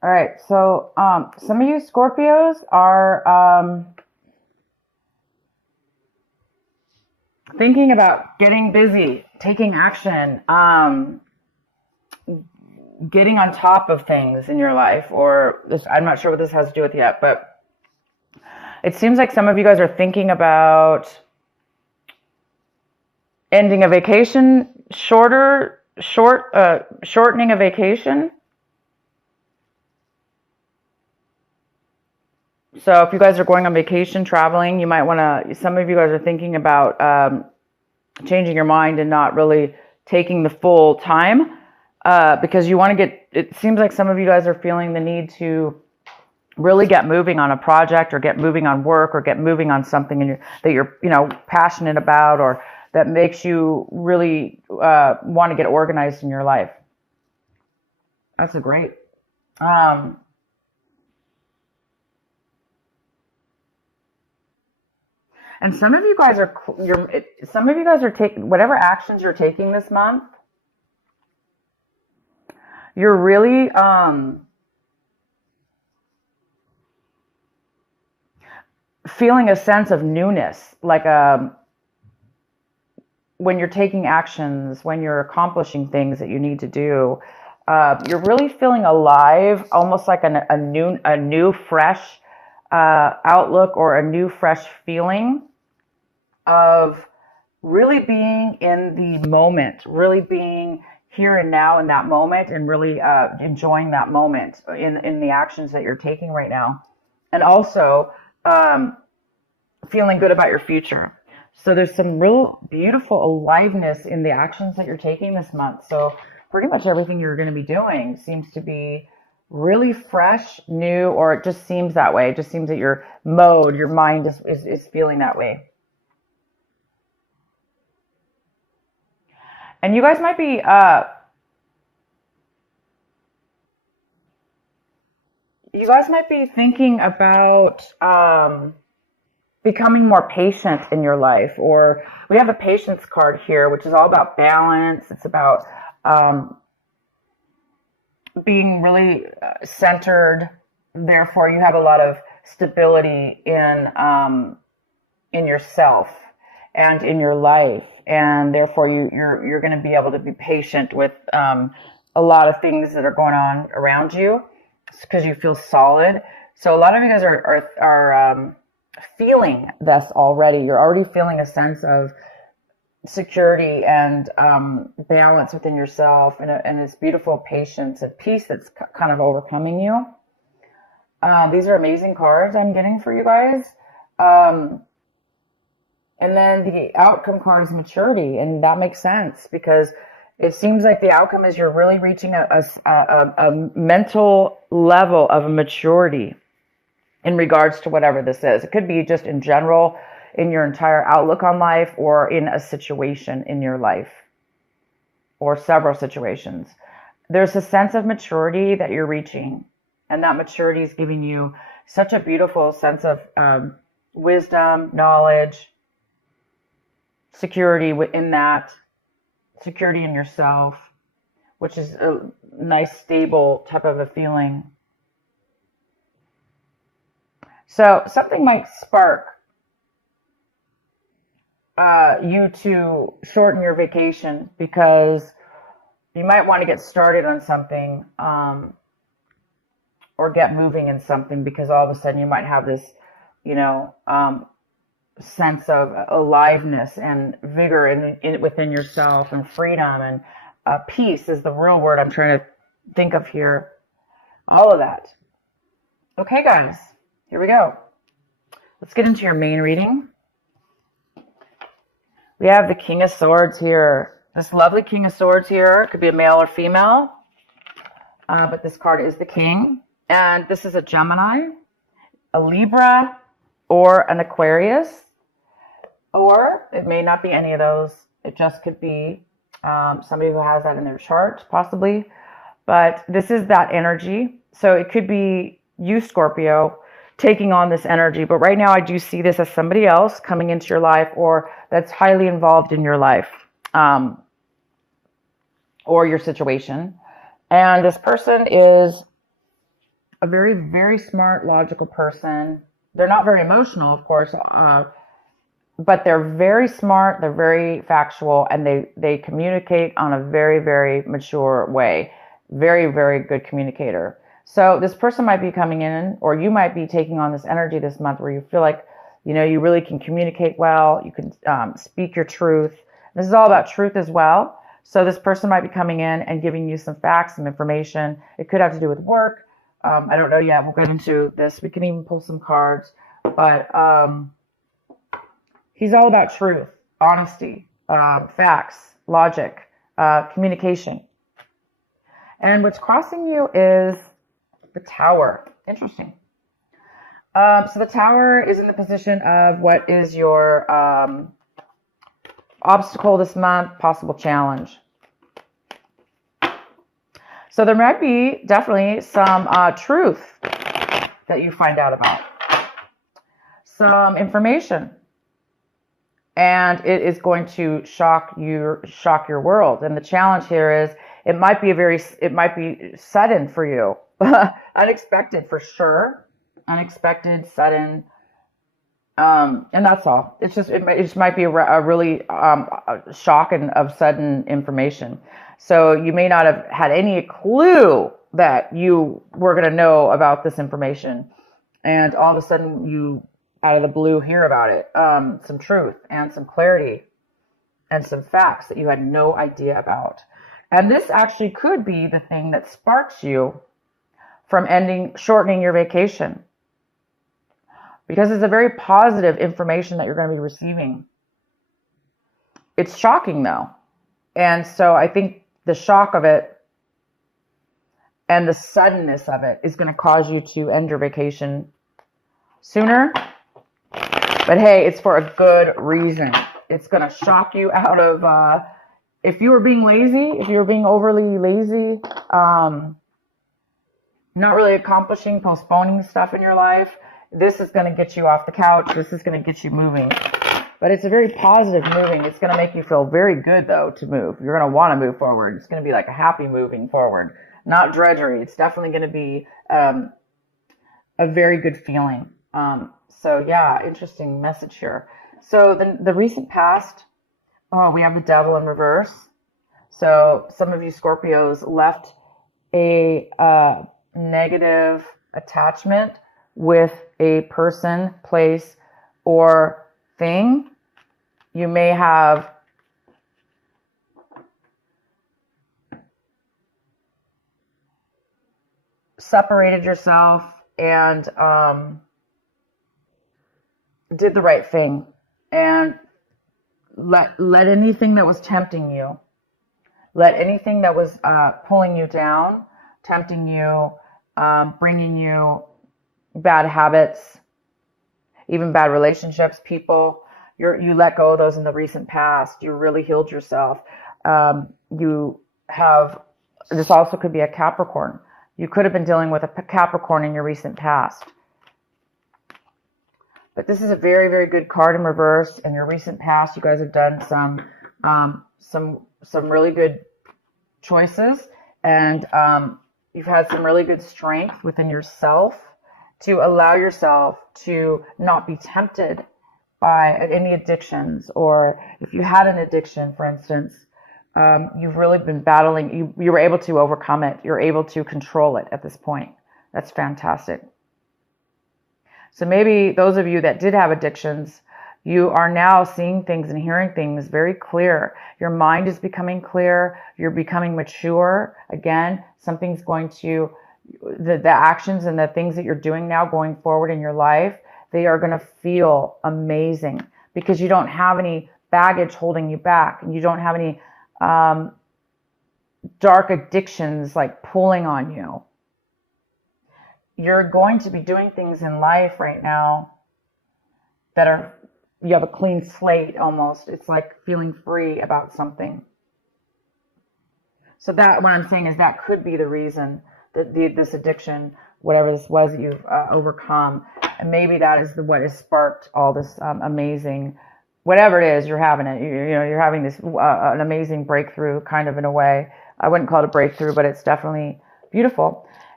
All right. So, some of you Scorpios are thinking about getting busy, taking action, getting on top of things in your life, or this, I'm not sure what this has to do with yet, but it seems like some of you guys are thinking about ending a vacation, shortening a vacation. So if you guys are going on vacation, traveling, you might want to, some of you guys are thinking about changing your mind and not really taking the full time because you want to get, it seems like some of you guys are feeling the need to really get moving on a project or get moving on work or get moving on something that you're, passionate about or that makes you really want to get organized in your life. That's a great. And some of you guys are taking whatever actions you're taking this month. You're really feeling a sense of newness, like when you're taking actions, when you're accomplishing things that you need to do. You're really feeling alive, almost like a new fresh outlook or a new fresh feeling of really being in the moment, really being here and now in that moment, and really enjoying that moment in the actions that you're taking right now, and also feeling good about your future. So there's some real beautiful aliveness in the actions that you're taking this month. So pretty much everything you're going to be doing seems to be really fresh, new, or it just seems that way. It just seems that your mind is feeling that way. And you guys might be thinking about becoming more patient in your life. Or we have a patience card here, which is all about balance. It's about being really centered. Therefore, you have a lot of stability in yourself and in your life, and therefore you're going to be able to be patient with a lot of things that are going on around you because you feel solid. So a lot of you guys are feeling this already. You're already feeling a sense of security and balance within yourself, and this beautiful patience and peace that's kind of overcoming you. These are amazing cards I'm getting for you guys. And then the outcome card is maturity, and that makes sense because it seems like the outcome is you're really reaching a mental level of maturity in regards to whatever this is. It could be just in general in your entire outlook on life, or in a situation in your life, or several situations. There's a sense of maturity that you're reaching, and that maturity is giving you such a beautiful sense of wisdom, knowledge, security within that, security in yourself, which is a nice, stable type of a feeling. So something might spark you to shorten your vacation because you might want to get started on something or get moving in something, because all of a sudden you might have this, sense of aliveness and vigor within yourself, and freedom, and peace is the real word I'm trying to think of here. All of that. Okay, guys, here we go. Let's get into your main reading. We have the King of Swords here. This lovely King of Swords here. It could be a male or female, but this card is the King. And this is a Gemini, a Libra, or an Aquarius. Or it may not be any of those. It just could be somebody who has that in their chart, possibly. But this is that energy. So it could be you, Scorpio, taking on this energy. But right now I do see this as somebody else coming into your life, or that's highly involved in your life or your situation. And this person is a very, very smart, logical person. They're not very emotional, of course, but they're very smart, they're very factual, and they communicate on a very, very mature way. Very, very good communicator. So this person might be coming in, or you might be taking on this energy this month where you feel like, you really can communicate well, you can speak your truth. This is all about truth as well. So this person might be coming in and giving you some facts, some information. It could have to do with work. I don't know yet. We'll get into this. We can even pull some cards. But he's all about truth, honesty, facts, logic, communication. And what's crossing you is the Tower. Interesting. So the Tower is in the position of what is your obstacle this month, possible challenge. So there might be definitely some truth that you find out about. Some information. And it is going to shock your world. And the challenge here is it might be sudden for you. Unexpected for sure. Unexpected, sudden. And that's all. It just might be a really shock and of sudden information. So you may not have had any clue that you were going to know about this information. And all of a sudden you, out of the blue, hear about it. Some truth and some clarity and some facts that you had no idea about. And this actually could be the thing that sparks you from shortening your vacation. Because it's a very positive information that you're going to be receiving. It's shocking though. And so I think the shock of it and the suddenness of it is going to cause you to end your vacation sooner. But hey, it's for a good reason. It's going to shock you out of, if you were being lazy, if you were being overly lazy, not really accomplishing, postponing stuff in your life, this is going to get you off the couch. This is going to get you moving. But it's a very positive moving. It's going to make you feel very good, though, to move. You're going to want to move forward. It's going to be like a happy moving forward, not drudgery. It's definitely going to be a very good feeling. So, yeah, interesting message here. So the recent past, we have the Devil in reverse. So some of you Scorpios left a negative attachment with a person, place, or thing. You may have separated yourself and did the right thing and let anything that was tempting you, let anything that was pulling you down, tempting you, bringing you bad habits, even bad relationships, people, you let go of those in the recent past. You really healed yourself. You have, this also could be a Capricorn. You could have been dealing with a Capricorn in your recent past. But this is a very, very good card in reverse. In your recent past, you guys have done some really good choices, and you've had some really good strength within yourself to allow yourself to not be tempted by any addictions. Or if you had an addiction, for instance, you've really been battling, you were able to overcome it. You're able to control it at this point. That's fantastic. So maybe those of you that did have addictions, you are now seeing things and hearing things very clear. Your mind is becoming clear. You're becoming mature. Again, something's going to, the actions and the things that you're doing now going forward in your life, they are going to feel amazing because you don't have any baggage holding you back, and you don't have any dark addictions like pulling on you. You're going to be doing things in life right now that are, you have a clean slate almost. It's like feeling free about something. So that, what I'm saying is that could be the reason that this addiction, whatever this was that you've overcome, and maybe that is what has sparked all this amazing, whatever it is, you're having it. You're having this an amazing breakthrough, kind of, in a way. I wouldn't call it a breakthrough, but it's definitely beautiful.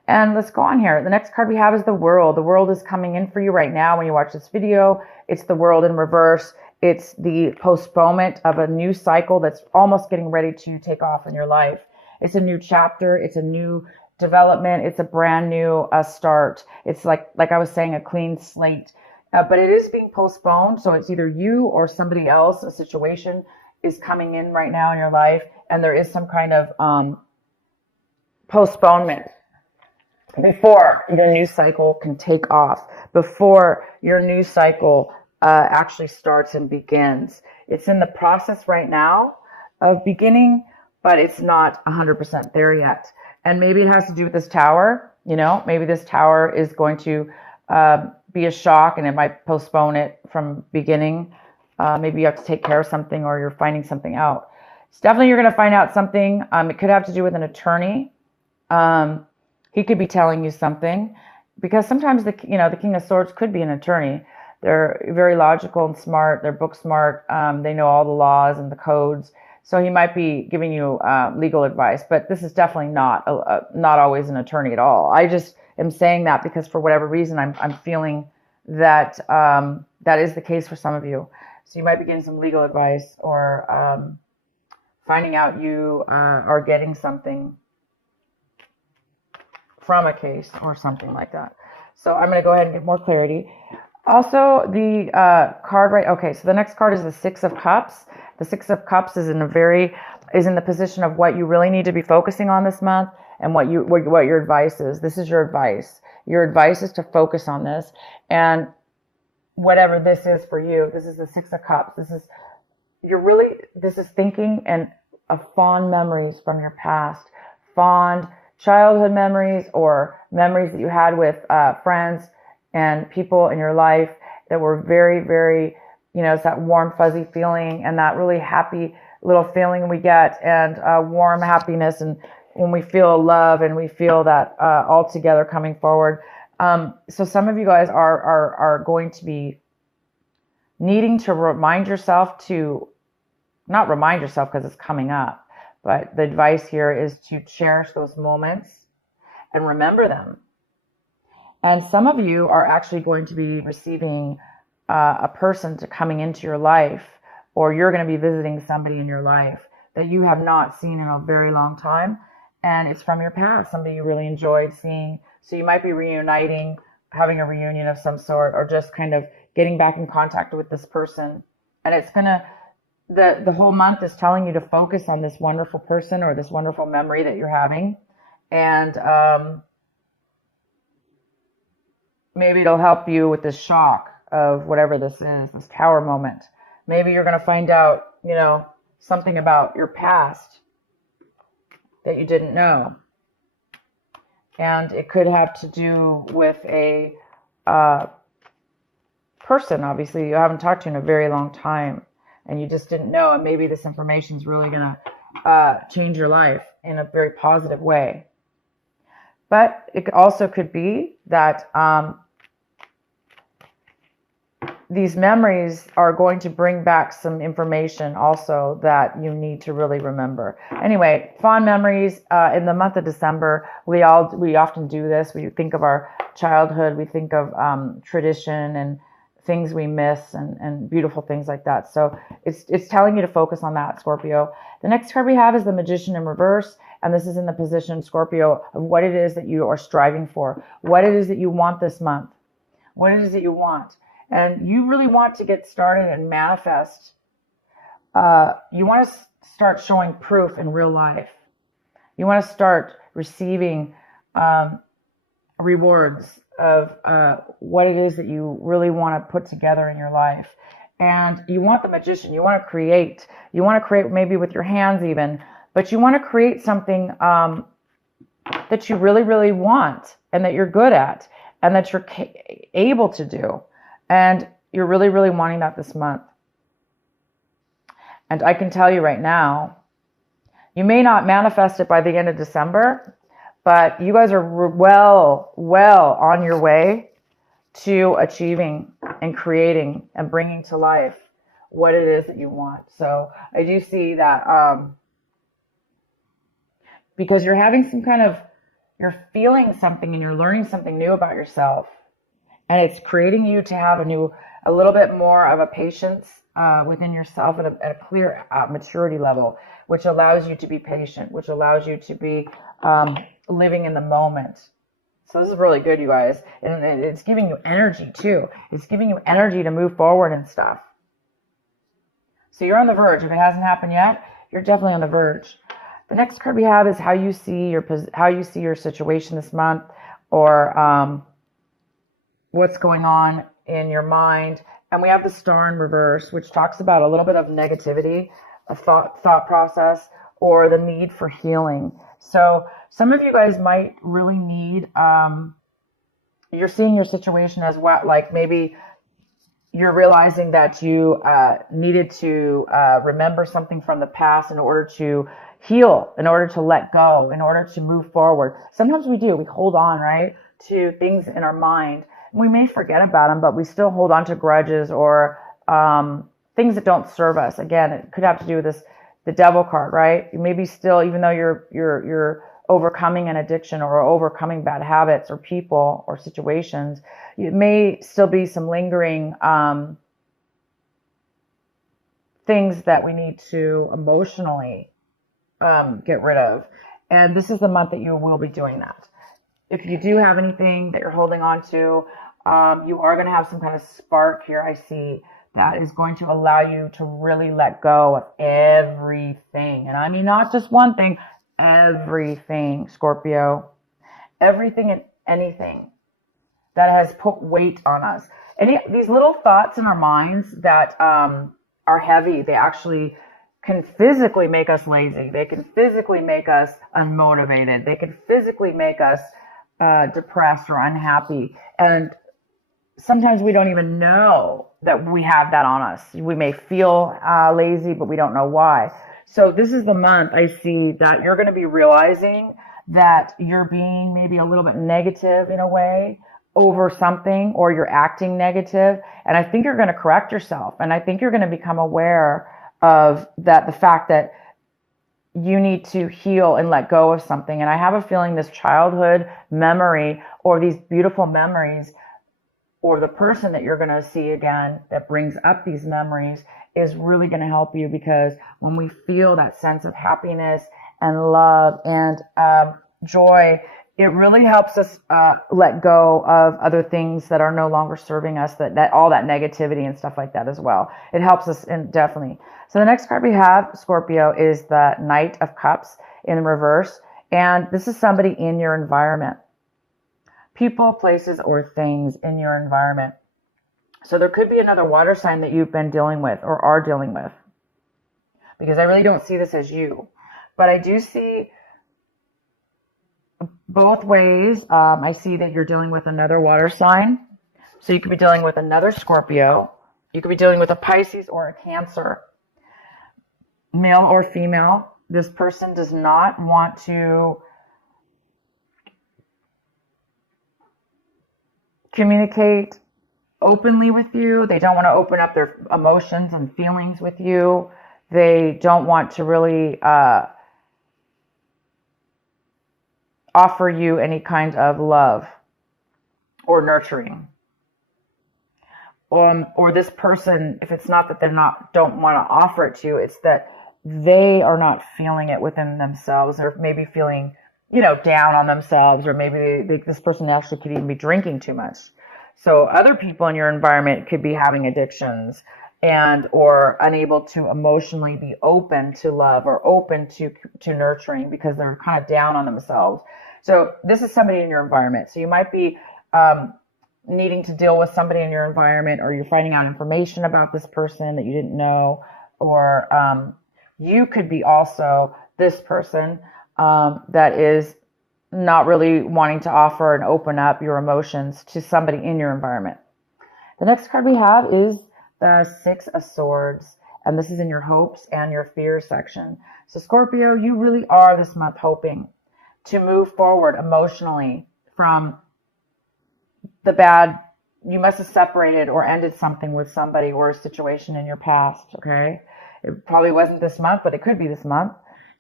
And let's go on here. The next card we have is the World. The World is coming in for you right now when you watch this video. It's the World in reverse. It's the postponement of a new cycle that's almost getting ready to take off in your life. It's a new chapter. It's a new development. It's a brand new start. It's like I was saying, a clean slate. But it is being postponed. So it's either you or somebody else, a situation is coming in right now in your life. And there is some kind of postponement before the new cycle can take off, before your new cycle actually starts and begins. It's in the process right now of beginning, but it's not 100% there yet. And maybe it has to do with this tower. You know, maybe this tower is going to be a shock, and it might postpone it from beginning. Maybe you have to take care of something, or you're finding something out. It's definitely you're going to find out something. It could have to do with an attorney. He could be telling you something, because sometimes the King of Swords could be an attorney. They're very logical and smart. They're book smart. They know all the laws and the codes. So he might be giving you legal advice, but this is definitely not always an attorney at all. I just am saying that because for whatever reason, I'm feeling that that is the case for some of you. So you might be getting some legal advice, or finding out you are getting something from a case or something like that. So I'm going to go ahead and get more clarity. Also, the card okay, so the next card is the Six of Cups. The Six of Cups is in the position of what you really need to be focusing on this month, and what your advice is. This is your advice. Your advice is to focus on this, and whatever this is for you. This is the Six of Cups. This is thinking and fond memories from your past, fond childhood memories, or memories that you had with friends and people in your life that were very, very, it's that warm, fuzzy feeling, and that really happy little feeling we get, and warm happiness, and when we feel love and we feel that all together coming forward. So some of you guys are going to be needing to not remind yourself because it's coming up, but the advice here is to cherish those moments and remember them. And some of you are actually going to be receiving a person coming into your life, or you're going to be visiting somebody in your life that you have not seen in a very long time. And it's from your past, somebody you really enjoyed seeing. So you might be reuniting, having a reunion of some sort, or just kind of getting back in contact with this person. And it's going to, the whole month is telling you to focus on this wonderful person or this wonderful memory that you're having. And maybe it'll help you with this shock of whatever this is, this tower moment. Maybe you're going to find out, something about your past that you didn't know. And it could have to do with a person, obviously, you haven't talked to in a very long time, and you just didn't know, and maybe this information is really going to change your life in a very positive way. But it also could be that these memories are going to bring back some information also that you need to really remember. Anyway, fond memories in the month of December. We often do this. We think of our childhood. We think of tradition and things we miss, and beautiful things like that. So it's telling you to focus on that, Scorpio. The next card we have is the Magician in reverse. And this is in the position, Scorpio, of what it is that you are striving for. What it is that you want this month. What it is that you want. And you really want to get started and manifest. You want to start showing proof in real life. You want to start receiving rewards of what it is that you really want to put together in your life. And you want the Magician. You want to create. You want to create maybe with your hands even. But you want to create something that you really, really want, and that you're good at, and that you're able to do. And you're really, really wanting that this month. And I can tell you right now, you may not manifest it by the end of December, but you guys are well on your way to achieving and creating and bringing to life what it is that you want. So I do see that because you're having some kind of You're feeling something and you're learning something new about yourself. And it's creating you to have a little bit more of a patience within yourself at a clear maturity level, which allows you to be patient, which allows you to be living in the moment. So this is really good, you guys. And it's giving you energy too. It's giving you energy to move forward and stuff. So you're on the verge. If it hasn't happened yet, you're definitely on the verge. The next card we have is how you see your situation this month, or what's going on in your mind. And we have the Star in reverse, which talks about a little bit of negativity, a thought process, or the need for healing. So some of you guys might really need, you're seeing your situation as what, like maybe you're realizing that you needed to remember something from the past in order to heal, in order to let go, in order to move forward. Sometimes we do. We hold on, right, to things in our mind. We may forget about them, but we still hold on to grudges or things that don't serve us. Again, it could have to do with the Devil card, right? You maybe still, even though you're overcoming an addiction or overcoming bad habits or people or situations, it may still be some lingering things that we need to emotionally get rid of. And this is the month that you will be doing that. If you do have anything that you're holding on to, you are going to have some kind of spark here, I see, that is going to allow you to really let go of everything. And I mean, not just one thing, everything, Scorpio. Everything and anything that has put weight on us. These little thoughts in our minds that are heavy, they actually can physically make us lazy. They can physically make us unmotivated. They can physically make us depressed or unhappy. And sometimes we don't even know that we have that on us. We may feel lazy, but we don't know why. So this is the month I see that you're going to be realizing that you're being maybe a little bit negative in a way over something, or you're acting negative. And I think you're going to correct yourself. And I think you're going to become aware of that, the fact that you need to heal and let go of something. And I have a feeling this childhood memory, or these beautiful memories, or the person that you're going to see again that brings up these memories is really going to help you, because when we feel that sense of happiness and love and joy, it really helps us let go of other things that are no longer serving us, that all that negativity and stuff like that as well. It helps us definitely. So the next card we have, Scorpio, is the Knight of Cups in reverse. And this is somebody in your environment. People, places, or things in your environment. So there could be another water sign that you've been dealing with or are dealing with, because I really don't see this as you. But I do see both ways. I see that you're dealing with another water sign. So you could be dealing with another Scorpio. You could be dealing with a Pisces or a Cancer, male or female. This person does not want to communicate openly with you. They don't want to open up their emotions and feelings with you. They don't want to really offer you any kind of love or nurturing. Or this person, if it's not that don't want to offer it to you, it's that they are not feeling it within themselves, or maybe feeling, down on themselves, or maybe this person actually could even be drinking too much. So other people in your environment could be having addictions or unable to emotionally be open to love or open to nurturing, because they're kind of down on themselves. So this is somebody in your environment. So you might be needing to deal with somebody in your environment, or you're finding out information about this person that you didn't know, or you could be also this person that is not really wanting to offer and open up your emotions to somebody in your environment. The next card we have is the Six of Swords, and this is in your hopes and your fears section. So Scorpio, you really are this month hoping to move forward emotionally from the bad. You must have separated or ended something with somebody or a situation in your past, okay? It probably wasn't this month, but it could be this month.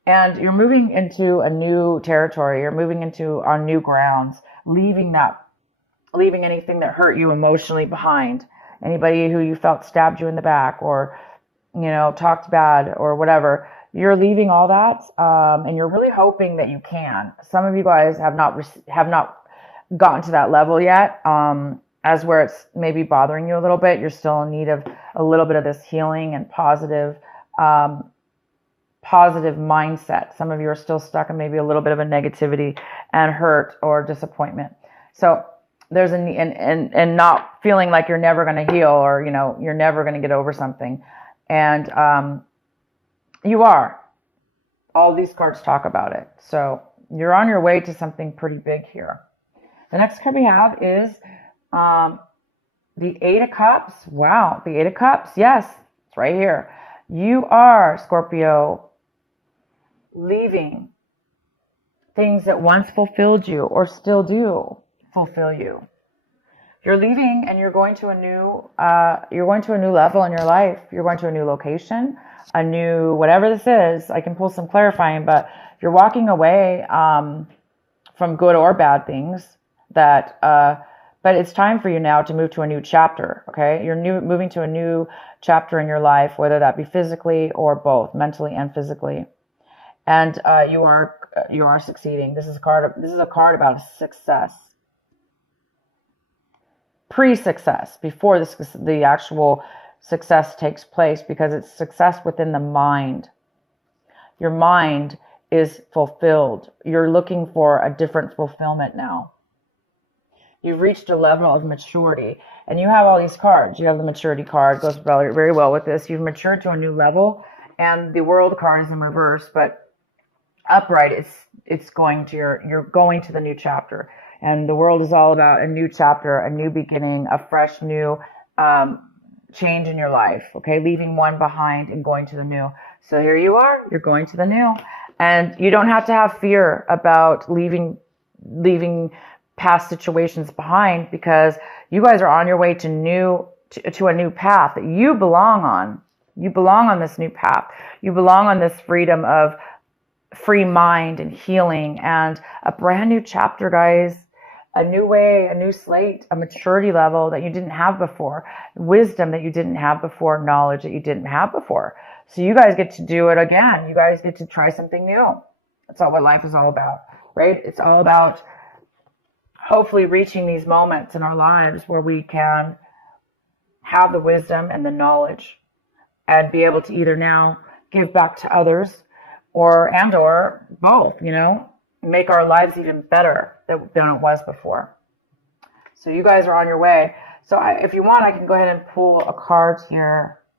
And you're moving into a new territory. You're moving into on new grounds, leaving anything that hurt you emotionally behind. Anybody who you felt stabbed you in the back or, talked bad or whatever. You're leaving all that, and you're really hoping that you can. Some of you guys have not gotten to that level yet, as where it's maybe bothering you a little bit. You're still in need of a little bit of this healing and positive mindset. Some of you are still stuck in maybe a little bit of a negativity and hurt or disappointment. So there's and not feeling like you're never going to heal, or you're never going to get over something, and you are. All these cards talk about it. So you're on your way to something pretty big here. The next card we have is the Eight of Cups. Wow, the Eight of Cups. Yes, it's right here. You are, Scorpio, leaving things that once fulfilled you or still do fulfill you. You're leaving and you're going to a new level in your life. You're going to a new location, a new whatever this is. I can pull some clarifying, but you're walking away from good or bad things that but it's time for you now to move to a new chapter. Okay, you're moving to a new chapter in your life, whether that be physically or both, mentally and physically. And you are succeeding. This is a card about success, pre-success, before the actual success takes place, because it's success within the mind. Your mind is fulfilled. You're looking for a different fulfillment now. You've reached a level of maturity, and you have all these cards. You have the maturity card, goes very well with this. You've matured to a new level, and the World card is in reverse, but upright, it's going to you're going to the new chapter. And the World is all about a new chapter, a new beginning, a fresh new change in your life. Okay, leaving one behind and going to the new. So here you are. You're going to the new, and you don't have to have fear about leaving past situations behind, because you guys are on your way to a new path that you belong on. You belong on this new path. You belong on this freedom of free mind and healing and a brand new chapter, guys. A new way, a new slate, a maturity level that you didn't have before, wisdom that you didn't have before, knowledge that you didn't have before. So you guys get to do it again. You guys get to try something new. That's all what life is all about, right? It's all about hopefully reaching these moments in our lives where we can have the wisdom and the knowledge and be able to either now give back to others or both, make our lives even better than it was before. So you guys are on your way. So if you want, I can go ahead and pull a card here